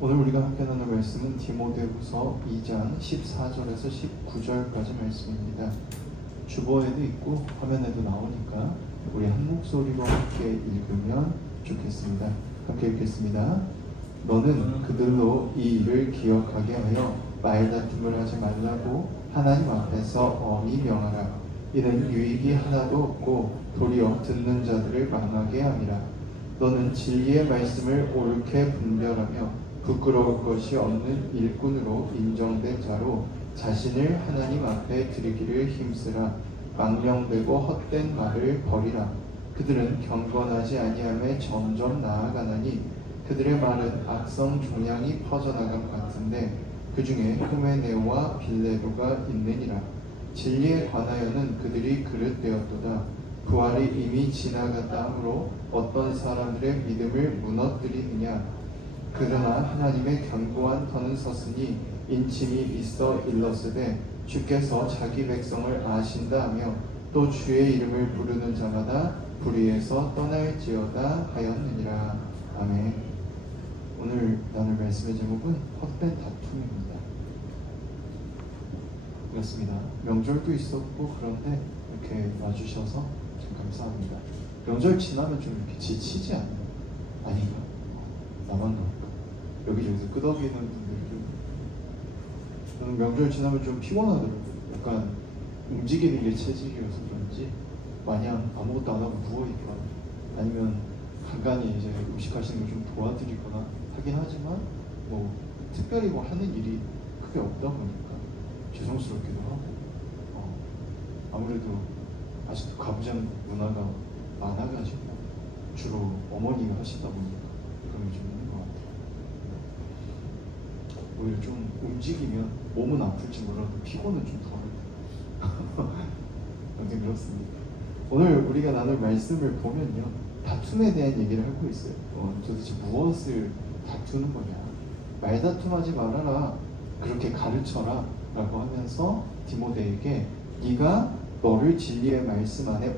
오늘 우리가 함께 나눌 말씀은 디모데후서 2장 14절에서 19절까지 말씀입니다. 주보에도 있고 화면에도 나오니까 우리 한 목소리로 함께 읽으면 좋겠습니다. 함께 읽겠습니다. 너는 그들로 이 일을 기억하게 하여 말다툼을 하지 말라고 하나님 앞에서 엄히 명하라. 이는 유익이 하나도 없고 도리어 듣는 자들을 망하게 함이라. 너는 진리의 말씀을 옳게 분별하며 부끄러울 것이 없는 일꾼으로 인정된 자로 자신을 하나님 앞에 드리기를 힘쓰라. 망령되고 헛된 말을 버리라. 그들은 경건하지 아니함에 점점 나아가나니 그들의 말은 악성 종양이 퍼져나감 같은데 그 중에 후메네오와 빌레도가 있느니라. 진리에 관하여는 그들이 그릇되었도다. 부활이 이미 지나갔다 하므로 어떤 사람들의 믿음을 무너뜨리느냐. 그러나 하나님의 견고한 터는 섰으니 인침이 있어 일렀으되 주께서 자기 백성을 아신다 하며 또 주의 이름을 부르는 자마다 불의에서 떠날지어다 하였느니라. 아멘. 오늘 나눌 말씀의 제목은 헛된 다툼입니다. 그렇습니다. 명절도 있었고 그런데 이렇게 와주셔서 참 감사합니다. 명절 지나면 좀 이렇게 지치지 않나요? 아닌가? 나만 그런가? 여기저기서 끄덕이는 분들이 좀, 저는 명절 지나면 좀 피곤하더라고요. 약간 움직이는 게 체질이어서 그런지 마냥 아무것도 안 하고 누워있거나 아니면 간간히 이제 음식 하시는 걸 좀 도와드리거나 하긴 하지만 뭐 특별히 뭐 하는 일이 크게 없다 보니까 죄송스럽기도 하고 아무래도 아직도 가부장 문화가 많아가지고 주로 어머니가 하시다 보니까 그런 게 좀 있는 것 같아요. 오히려 좀 움직이면 몸은 아플지 몰라도 피곤은 좀 덜해요. 아무튼 그렇습니다. 오늘 우리가 나눌 말씀을 보면요, 다툼에 대한 얘기를 하고 있어요. 도대체 무엇을 다투는 거냐? 말다툼하지 말아라, 그렇게 가르쳐라 라고 하면서 디모데에게 네가 너를 진리의 말씀 안에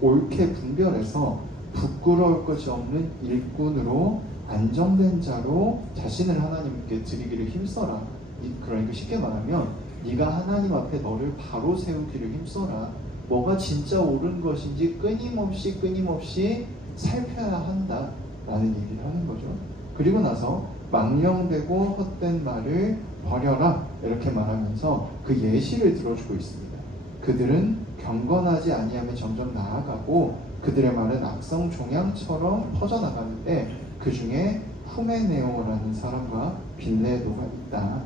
옳게 분별해서 부끄러울 것이 없는 일꾼으로 안정된 자로 자신을 하나님께 드리기를 힘써라. 그러니까 쉽게 말하면 네가 하나님 앞에 너를 바로 세우기를 힘써라. 뭐가 진짜 옳은 것인지 끊임없이 살펴야 한다 라는 얘기를 하는 거죠. 그리고 나서 망령되고 헛된 말을 버려라 이렇게 말하면서 그 예시를 들어주고 있습니다. 그들은 경건하지 아니하며 점점 나아가고 그들의 말은 악성 종양처럼 퍼져나가는데 그 중에 후메네오라는 사람과 빌레도가 있다.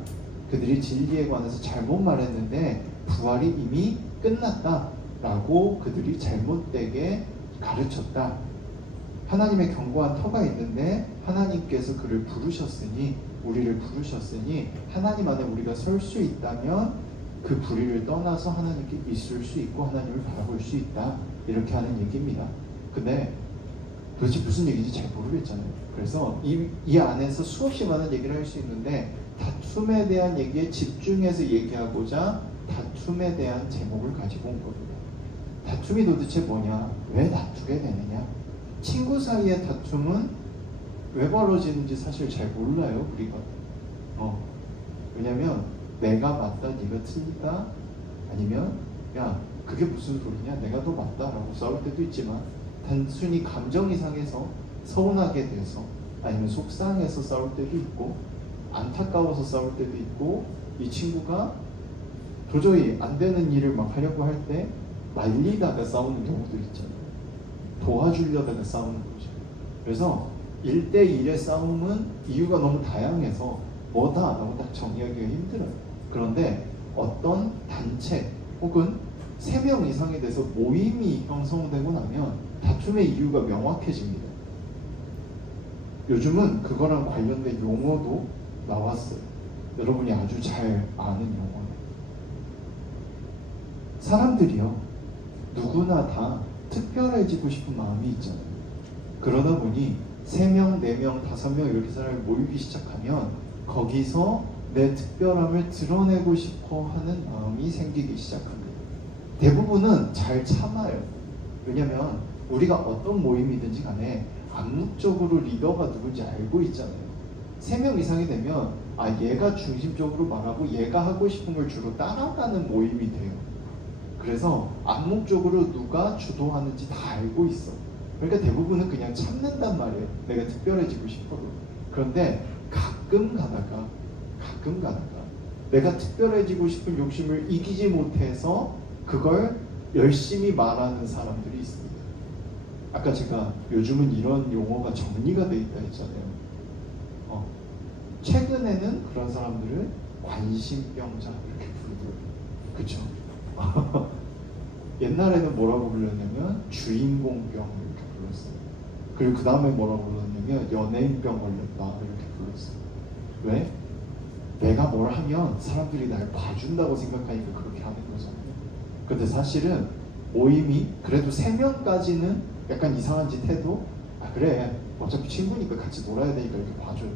그들이 진리에 관해서 잘못 말했는데 부활이 이미 끝났다 라고 그들이 잘못되게 가르쳤다. 하나님의 견고한 터가 있는데 하나님께서 그를 부르셨으니, 우리를 부르셨으니 하나님 안에 우리가 설 수 있다면 그 불의를 떠나서 하나님께 있을 수 있고 하나님을 바라볼 수 있다, 이렇게 하는 얘기입니다. 근데 도대체 무슨 얘기인지 잘 모르겠잖아요. 그래서 이 안에서 수없이 많은 얘기를 할 수 있는데 다툼에 대한 얘기에 집중해서 얘기하고자 다툼에 대한 제목을 가지고 온 겁니다. 다툼이 도대체 뭐냐? 왜 다투게 되느냐? 친구 사이의 다툼은 왜 벌어지는지 사실 잘 몰라요, 우리가. 왜냐면 내가 맞다, 네가 틀리다, 아니면 야 그게 무슨 소리냐, 내가 더 맞다 라고 싸울 때도 있지만 단순히 감정이 상해서 서운하게 돼서 아니면 속상해서 싸울 때도 있고 안타까워서 싸울 때도 있고 이 친구가 도저히 안 되는 일을 막 하려고 할 때 말리다가 싸우는 경우도 있잖아요. 도와주려다가 싸우는 거죠. 그래서 1대1의 싸움은 이유가 너무 다양해서 뭐다라고 딱 정의하기가 힘들어요. 그런데 어떤 단체 혹은 3명 이상이 돼서 모임이 형성되고 나면 다툼의 이유가 명확해집니다. 요즘은 그거랑 관련된 용어도 나왔어요. 여러분이 아주 잘 아는 용어예요. 사람들이요, 누구나 다 특별해지고 싶은 마음이 있잖아요. 그러다 보니 3명, 4명, 5명 이렇게 사람이 모이기 시작하면 거기서 내 특별함을 드러내고 싶어 하는 마음이 생기기 시작합니다. 대부분은 잘 참아요. 왜냐면 우리가 어떤 모임이든지 간에 암묵적으로 리더가 누군지 알고 있잖아요. 3명 이상이 되면 얘가 중심적으로 말하고 얘가 하고 싶은 걸 주로 따라가는 모임이 돼요. 그래서 암묵적으로 누가 주도하는지 다 알고 있어. 그러니까 대부분은 그냥 참는단 말이에요. 내가 특별해지고 싶어도. 그런데 가끔 가다가 내가 특별해지고 싶은 욕심을 이기지 못해서 그걸 열심히 말하는 사람들이 있습니다. 아까 제가 요즘은 이런 용어가 정리가 돼 있다 했잖아요. 최근에는 그런 사람들을 관심병자 이렇게 부르더라고요. 그쵸? 옛날에는 뭐라고 불렀냐면 주인공병 이렇게 불렀어요. 그리고 그 다음에 뭐라고 불렀냐면 연예인병 걸렸다 이렇게 불렀어요. 왜? 내가 뭘 하면 사람들이 날 봐준다고 생각하니까 그렇게 하는 거잖아요. 근데 사실은 모임이 그래도 3명까지는 약간 이상한 짓 해도 그래 어차피 친구니까 같이 놀아야 되니까 이렇게 봐줘요.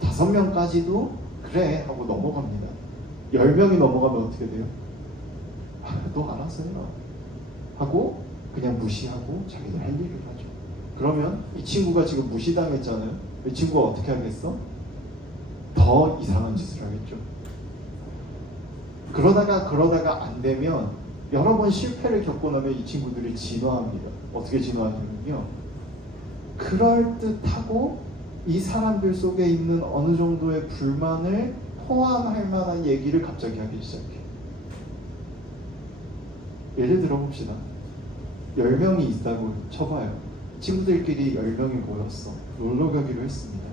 5명까지도 그래 하고 넘어갑니다. 10명이 넘어가면 어떻게 돼요? 너 알아서 해라 하고 그냥 무시하고 자기들 할 일을 하죠. 그러면 이 친구가 지금 무시당했잖아요. 이 친구가 어떻게 하겠어? 더 이상한 짓을 하겠죠. 그러다가 안 되면 여러 번 실패를 겪고 나면 이 친구들이 진화합니다. 어떻게 진화하냐면요, 그럴듯하고 이 사람들 속에 있는 어느 정도의 불만을 포함할 만한 얘기를 갑자기 하기 시작해요. 예를 들어봅시다. 10명이 있다고 쳐봐요. 친구들끼리 10명이 모였어. 놀러 가기로 했습니다.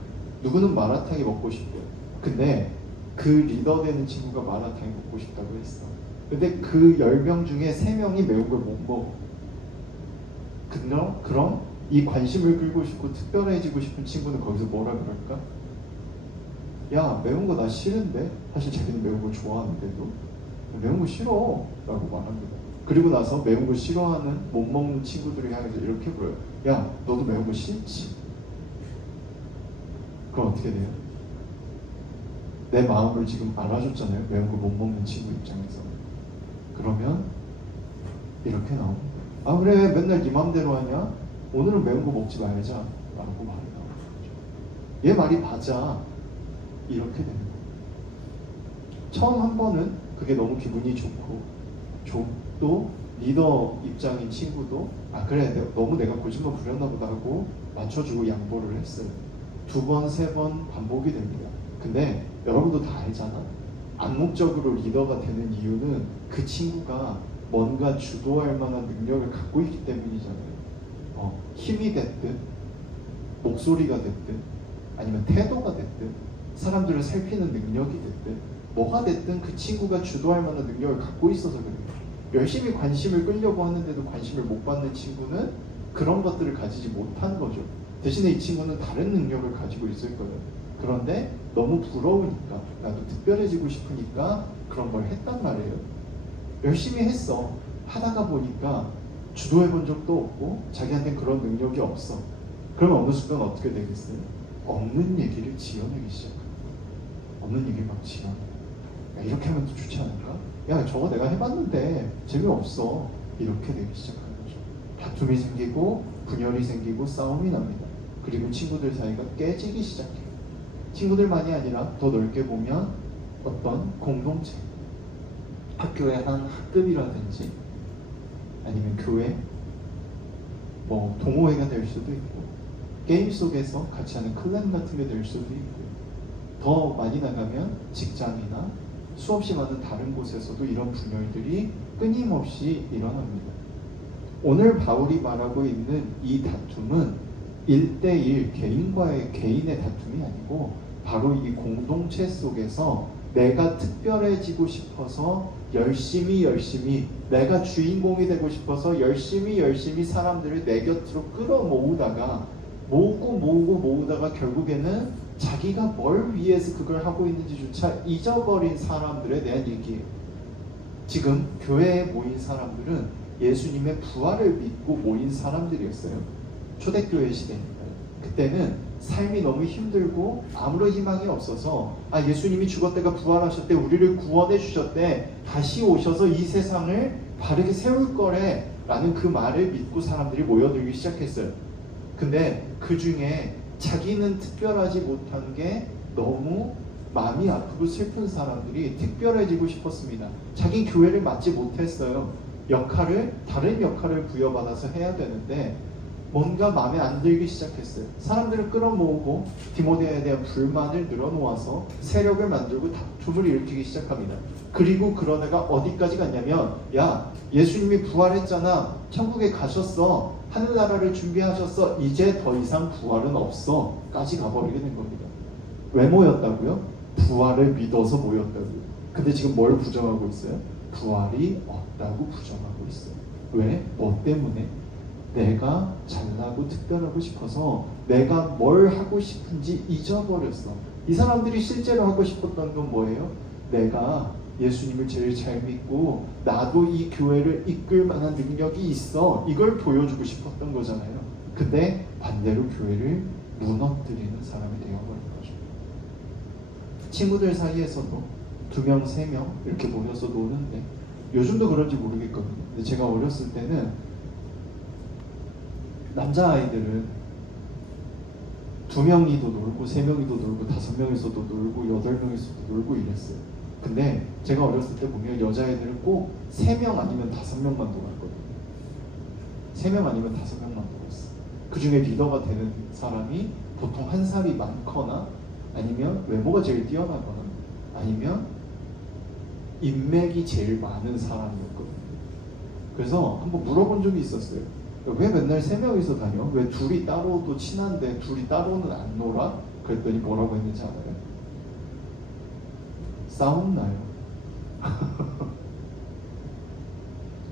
누구는 마라탕이 먹고 싶대요. 근데 그 리더 되는 친구가 마라탕이 먹고 싶다고 했어. 근데 그 10명 중에 3명이 매운 걸 못 먹어. 그럼 이 관심을 끌고 싶고 특별해지고 싶은 친구는 거기서 뭐라 그럴까? 야, 매운 거 나 싫은데? 사실 자기는 매운 거 좋아하는데도 매운 거 싫어 라고 말합니다. 그리고 나서 매운 거 싫어하는 못 먹는 친구들이 향해서 이렇게 물어요. 야, 너도 매운 거 싫지? 그럼 어떻게 돼요? 내 마음을 지금 알아줬잖아요. 매운 거 못 먹는 친구 입장에서. 그러면 이렇게 나옵니다. 아 그래, 맨날 네 맘대로 하냐? 오늘은 매운 거 먹지 말자 라고 말이 나오는 거죠. 얘 말이 맞아. 이렇게 되는 거예요. 처음 한 번은 그게 너무 기분이 좋고 또 리더 입장인 친구도 그래 너무 내가 거짓말 부렸나 보다 하고 맞춰주고 양보를 했어요. 2번, 3번 반복이 됩니다. 근데 여러분도 다 알잖아. 암묵적으로 리더가 되는 이유는 그 친구가 뭔가 주도할 만한 능력을 갖고 있기 때문이잖아요. 힘이 됐든 목소리가 됐든 아니면 태도가 됐든 사람들을 살피는 능력이 됐든 뭐가 됐든 그 친구가 주도할 만한 능력을 갖고 있어서 그래요. 열심히 관심을 끌려고 하는데도 관심을 못 받는 친구는 그런 것들을 가지지 못한 거죠. 대신에 이 친구는 다른 능력을 가지고 있을 거예요. 그런데 너무 부러우니까, 나도 특별해지고 싶으니까 그런 걸 했단 말이에요. 열심히 했어. 하다가 보니까 주도해 본 적도 없고 자기한테는 그런 능력이 없어. 그러면 어느 순간 어떻게 되겠어요? 없는 얘기를 지어내기 시작해요. 없는 얘기를 막 지어내. 야, 이렇게 하면 더 좋지 않을까? 야, 저거 내가 해봤는데 재미없어. 이렇게 되기 시작하는 거죠. 다툼이 생기고 분열이 생기고 싸움이 납니다. 그리고 친구들 사이가 깨지기 시작해요. 친구들만이 아니라 더 넓게 보면 어떤 공동체, 학교의 한 학급이라든지 아니면 교회, 동호회가 될 수도 있고 게임 속에서 같이 하는 클랜 같은 게 될 수도 있고 더 많이 나가면 직장이나 수없이 많은 다른 곳에서도 이런 분열들이 끊임없이 일어납니다. 오늘 바울이 말하고 있는 이 다툼은 1대1 개인의 다툼이 아니고 바로 이 공동체 속에서 내가 특별해지고 싶어서 열심히 내가 주인공이 되고 싶어서 열심히 사람들을 내 곁으로 끌어모으다가 모으다가 결국에는 자기가 뭘 위해서 그걸 하고 있는지조차 잊어버린 사람들에 대한 얘기예요. 지금 교회에 모인 사람들은 예수님의 부활을 믿고 모인 사람들이었어요. 초대교회 시대니까요. 그때는 삶이 너무 힘들고 아무런 희망이 없어서 예수님이 죽었다가 부활하셨대, 우리를 구원해 주셨대, 다시 오셔서 이 세상을 바르게 세울 거래 라는 그 말을 믿고 사람들이 모여들기 시작했어요. 근데 그 중에 자기는 특별하지 못한 게 너무 마음이 아프고 슬픈 사람들이 특별해지고 싶었습니다. 자기 교회를 맡지 못했어요. 다른 역할을 부여받아서 해야 되는데 뭔가 마음에 안 들기 시작했어요. 사람들을 끌어모으고 디모데에 대한 불만을 늘어놓아서 세력을 만들고 다툼을 일으키기 시작합니다. 그리고 그러다가 어디까지 갔냐면, 야, 예수님이 부활했잖아. 천국에 가셨어. 하늘나라를 준비하셨어. 이제 더 이상 부활은 없어. 까지 가버리게 된 겁니다. 왜 모였다고요? 부활을 믿어서 모였다고요. 근데 지금 뭘 부정하고 있어요? 부활이 없다고 부정하고 있어요. 왜? 뭐 때문에? 내가 잘나고 특별하고 싶어서 내가 뭘 하고 싶은지 잊어버렸어. 이 사람들이 실제로 하고 싶었던 건 뭐예요? 내가 예수님을 제일 잘 믿고 나도 이 교회를 이끌 만한 능력이 있어. 이걸 보여주고 싶었던 거잖아요. 근데 반대로 교회를 무너뜨리는 사람이 되어버린 거죠. 친구들 사이에서도 2명, 3명 이렇게 모여서 노는데, 요즘도 그런지 모르겠거든요. 근데 제가 어렸을 때는 남자아이들은 2명이도 놀고 3명이도 놀고 5명이서도 놀고 8명이서도 놀고 이랬어요. 근데 제가 어렸을 때 보면 여자애들은 꼭 3명 아니면 5명만 놀았거든요. 3명 아니면 5명만 놀았어요. 그 중에 리더가 되는 사람이 보통 한 살이 많거나 아니면 외모가 제일 뛰어나거나 아니면 인맥이 제일 많은 사람이었거든요. 그래서 한번 물어본 적이 있었어요. 왜 맨날 3명이서 다녀? 왜 둘이 따로도 친한데 둘이 따로는 안 놀아? 그랬더니 뭐라고 했는지 알아요? 싸움 나요.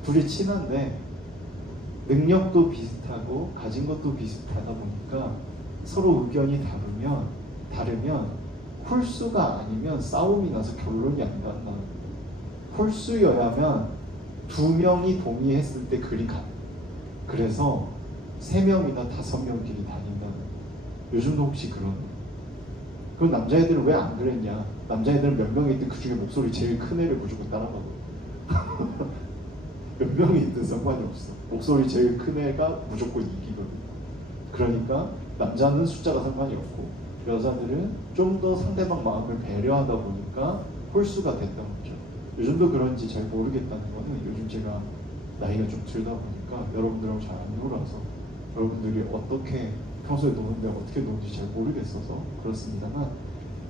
둘이 친한데 능력도 비슷하고 가진 것도 비슷하다 보니까 서로 의견이 다르면 홀수가 아니면 싸움이 나서 결론이 안 난다는 거예요. 홀수여야면 2명이 동의했을 때 그리 가. 그래서 3명이나 5명끼리 다닌다는. 요즘도 혹시 그런? 그럼 남자애들은 왜 안 그랬냐? 남자애들은 몇 명이 있든 그 중에 목소리 제일 큰 애를 무조건 따라가거든. 몇 명이 있든 상관이 없어. 목소리 제일 큰 애가 무조건 이기거든. 그러니까 남자는 숫자가 상관이 없고 여자들은 좀 더 상대방 마음을 배려하다 보니까 홀수가 됐던 거죠. 요즘도 그런지 잘 모르겠다는 거는, 요즘 제가 나이가 좀 들다 보니까 여러분들하고 잘 안 놀아서 여러분들이 어떻게 평소에 노는데 어떻게 노는지 잘 모르겠어서 그렇습니다만,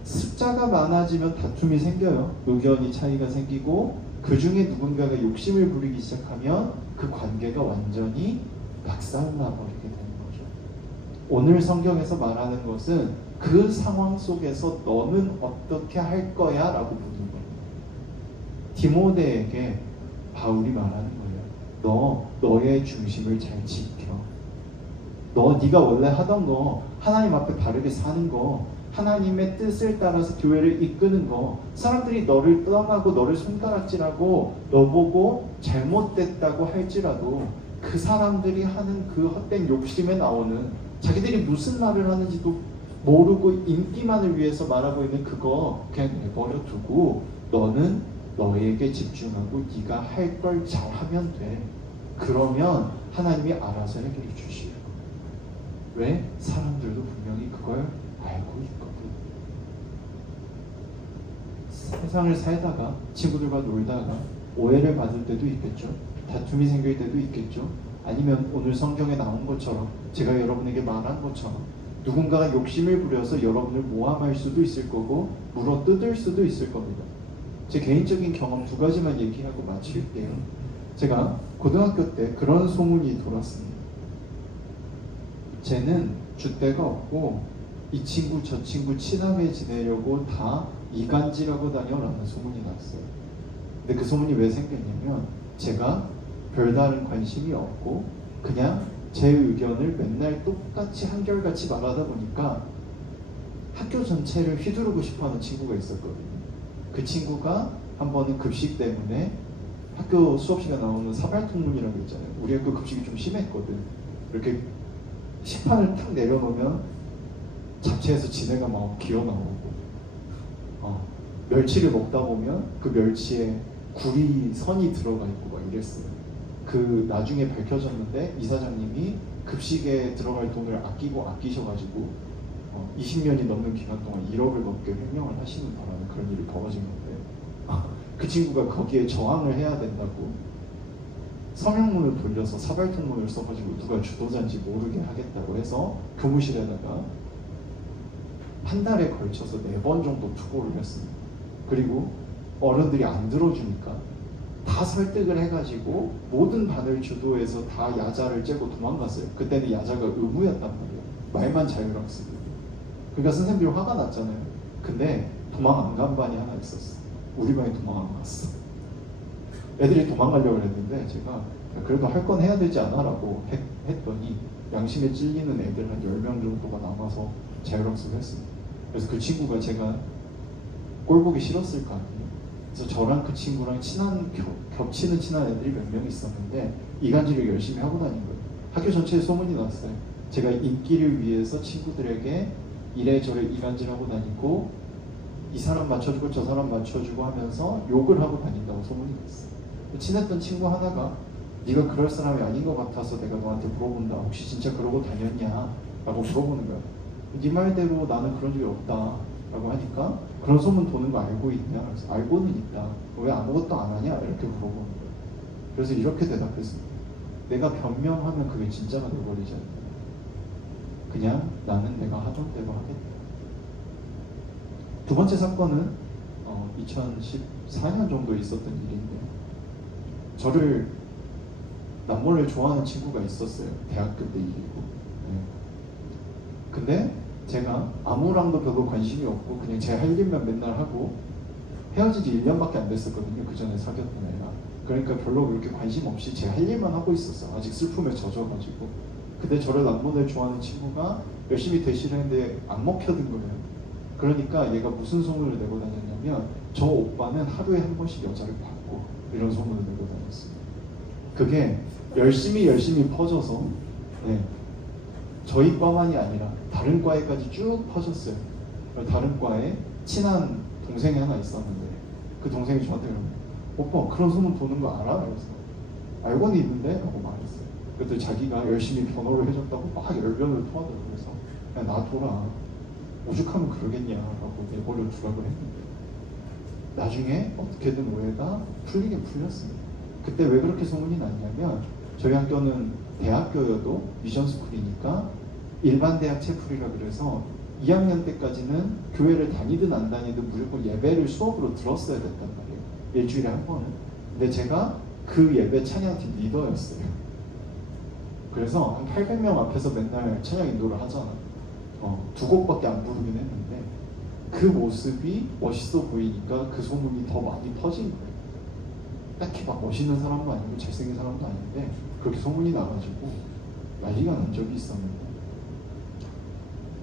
숫자가 많아지면 다툼이 생겨요. 의견이 차이가 생기고 그 중에 누군가가 욕심을 부리기 시작하면 그 관계가 완전히 박살나버리게 되는 거죠. 오늘 성경에서 말하는 것은 그 상황 속에서 너는 어떻게 할 거야? 라고 묻는 거예요. 디모데에게 바울이 말하는 거예요. 너의 중심을 잘 지켜. 네가 원래 하던 거, 하나님 앞에 바르게 사는 거, 하나님의 뜻을 따라서 교회를 이끄는 거, 사람들이 너를 떠나고 너를 손가락질하고 너 보고 잘못됐다고 할지라도 그 사람들이 하는 그 헛된 욕심에 나오는, 자기들이 무슨 말을 하는지도 모르고 인기만을 위해서 말하고 있는 그거 그냥 내버려 두고 너는 너에게 집중하고 네가 할 걸 잘하면 돼. 그러면 하나님이 알아서 해결해 주실 거예요. 왜? 사람들도 분명히 그걸 알고 있거든. 세상을 살다가 친구들과 놀다가 오해를 받을 때도 있겠죠. 다툼이 생길 때도 있겠죠. 아니면 오늘 성경에 나온 것처럼, 제가 여러분에게 말한 것처럼 누군가가 욕심을 부려서 여러분을 모함할 수도 있을 거고 물어뜯을 수도 있을 겁니다. 제 개인적인 경험 2가지만 얘기하고 마칠게요. 제가 고등학교 때 그런 소문이 돌았습니다. 쟤는 줏대가 없고 이 친구 저 친구 친하게 지내려고 다 이간질하고 다녀라는 소문이 났어요. 근데 그 소문이 왜 생겼냐면, 제가 별다른 관심이 없고 그냥 제 의견을 맨날 똑같이 한결같이 말하다 보니까 학교 전체를 휘두르고 싶어하는 친구가 있었거든요. 그 친구가 한 번은 급식 때문에, 학교 수업시간 나오는 사발통문이라고 있잖아요. 우리 학교 급식이 좀 심했거든. 이렇게 식판을 탁 내려놓으면 잡채에서 지네가 막 기어나오고, 멸치를 먹다 보면 그 멸치에 구리 선이 들어가 있고 막 이랬어요. 그 나중에 밝혀졌는데 이사장님이 급식에 들어갈 돈을 아끼셔가지고 20년이 넘는 기간 동안 1억을 넘게 횡령을 하시는 바람에 그런 일이 벌어진 건데 그 친구가 거기에 저항을 해야 된다고 서명문을 돌려서 사발통문을 써가지고 누가 주도자인지 모르게 하겠다고 해서 교무실에다가 한 달에 걸쳐서 4번 정도 투고를 했습니다. 그리고 어른들이 안 들어주니까 다 설득을 해가지고 모든 반을 주도해서 다 야자를 째고 도망갔어요. 그때는 야자가 의무였단 말이에요. 말만 자율학습. 그러니까 선생님들이 화가 났잖아요. 근데 도망 안 간 반이 하나 있었어. 우리 반이 도망 안 갔어. 애들이 도망가려고 했는데 제가 그래도 할 건 해야 되지 않아? 라고 했더니 양심에 찔리는 애들 한 10명 정도가 남아서 자율학습을 했습니다. 그래서 그 친구가 제가 꼴 보기 싫었을 거 아니에요. 그래서 저랑 그 친구랑 겹치는 친한 애들이 몇 명 있었는데 이간질을 열심히 하고 다닌 거예요. 학교 전체에 소문이 났어요. 제가 인기를 위해서 친구들에게 이래저래 이간질하고 다니고 이 사람 맞춰주고 저 사람 맞춰주고 하면서 욕을 하고 다닌다고 소문이 났어요. 친했던 친구 하나가 네가 그럴 사람이 아닌 것 같아서 내가 너한테 물어본다. 혹시 진짜 그러고 다녔냐? 라고 물어보는 거야. 네 말대로 나는 그런 적이 없다 라고 하니까 그런 소문 도는 거 알고 있냐? 그래서 알고는 있다. 왜 아무것도 안 하냐? 이렇게 물어보는 거야. 그래서 이렇게 대답했습니다. 내가 변명하면 그게 진짜가 돼버리지 않나. 그냥 나는 내가 하던 대로 하겠다. 두 번째 사건은 2014년 정도 있었던 일인데 저를 남몰래 좋아하는 친구가 있었어요. 대학교 때 일이고. 네. 근데 제가 아무랑도 별로 관심이 없고 그냥 제 할 일만 맨날 하고 헤어진 지 1년밖에 안 됐었거든요. 그 전에 사귀었던 애가. 그러니까 별로 그렇게 관심 없이 제 할 일만 하고 있었어요. 아직 슬픔에 젖어가지고. 근데 저를 남몰래 좋아하는 친구가 열심히 대시를 했는데 안 먹혀든 거예요. 그러니까 얘가 무슨 소문을 내고 다녔냐면 저 오빠는 하루에 한 번씩 여자를 받고 이런 소문을 내고 다녔어요. 그게 열심히 퍼져서 네, 저희 과만이 아니라 다른 과에까지 쭉 퍼졌어요. 다른 과에 친한 동생이 하나 있었는데 그 동생이 저한테 오빠 그런 소문 도는 거 알아? 그래서 알고는 있는데? 라고 말했어요. 그랬더니 자기가 열심히 변호를 해줬다고 막 열변을 토하더라고요. 그래서 야 놔둬라. 오죽하면 그러겠냐라고 내버려 두라고 했는데 나중에 어떻게든 오해가 풀리긴 풀렸습니다. 그때 왜 그렇게 소문이 났냐면 저희 학교는 대학교여도 미션스쿨이니까 일반 대학 체풀이라 그래서 2학년 때까지는 교회를 다니든 안 다니든 무조건 예배를 수업으로 들었어야 됐단 말이에요. 일주일에 한 번은. 근데 제가 그 예배 찬양팀 리더였어요. 그래서 한 800명 앞에서 맨날 찬양 인도를 하잖아. 2곡밖에 안 부르긴 했는데 그 모습이 멋있어 보이니까 그 소문이 더 많이 터진 거예요. 딱히 막 멋있는 사람도 아니고 잘생긴 사람도 아닌데 그렇게 소문이 나가지고 난리가 난 적이 있었는데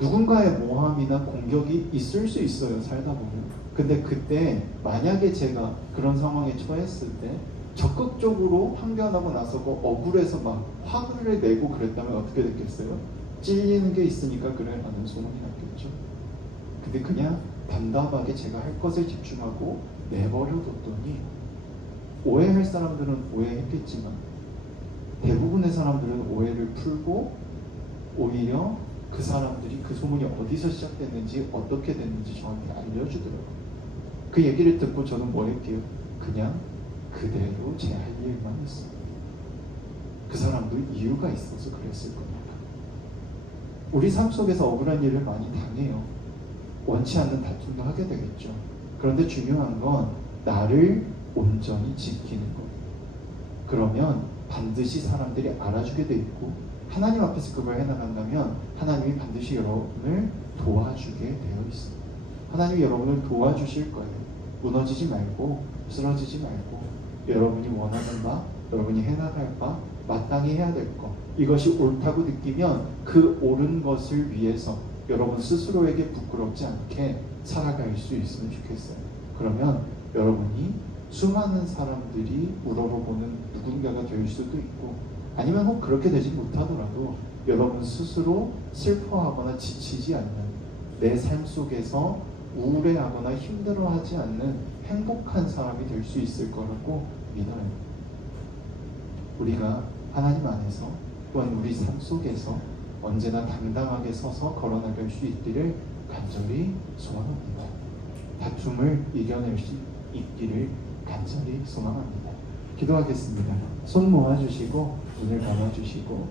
누군가의 모함이나 공격이 있을 수 있어요. 살다 보면. 근데 그때 만약에 제가 그런 상황에 처했을 때 적극적으로 항변하고 나서고 억울해서 막 화를 내고 그랬다면 어떻게 됐겠어요? 찔리는 게 있으니까 그래 라는 소문이 났겠죠. 근데 그냥 담담하게 제가 할 것을 집중하고 내버려뒀더니 오해할 사람들은 오해했겠지만 대부분의 사람들은 오해를 풀고 오히려 그 사람들이 그 소문이 어디서 시작됐는지 어떻게 됐는지 저한테 알려주더라고요. 그 얘기를 듣고 저는 뭐 했게요? 그냥 그대로 제 할 일만 했어요. 그 사람도 이유가 있어서 그랬을 겁니다. 우리 삶 속에서 억울한 일을 많이 당해요. 원치 않는 다툼도 하게 되겠죠. 그런데 중요한 건 나를 온전히 지키는 것. 그러면 반드시 사람들이 알아주게 돼 있고 하나님 앞에서 그걸 해나간다면 하나님이 반드시 여러분을 도와주게 되어 있습니다. 하나님이 여러분을 도와주실 거예요. 무너지지 말고 쓰러지지 말고 여러분이 원하는 바, 여러분이 해나갈 바, 마땅히 해야 될 것, 이것이 옳다고 느끼면 그 옳은 것을 위해서 여러분 스스로에게 부끄럽지 않게 살아갈 수 있으면 좋겠어요. 그러면 여러분이 수많은 사람들이 우러러보는 누군가가 될 수도 있고 아니면 혹 그렇게 되지 못하더라도 여러분 스스로 슬퍼하거나 지치지 않는 내 삶 속에서 우울해하거나 힘들어하지 않는 행복한 사람이 될 수 있을 거라고 믿어요. 우리가 하나님 안에서 또한 우리 삶 속에서 언제나 당당하게 서서 걸어나갈 수 있기를 간절히 소망합니다. 다툼을 이겨낼 수 있기를 간절히 소망합니다. 기도하겠습니다. 손 모아주시고 눈을 감아주시고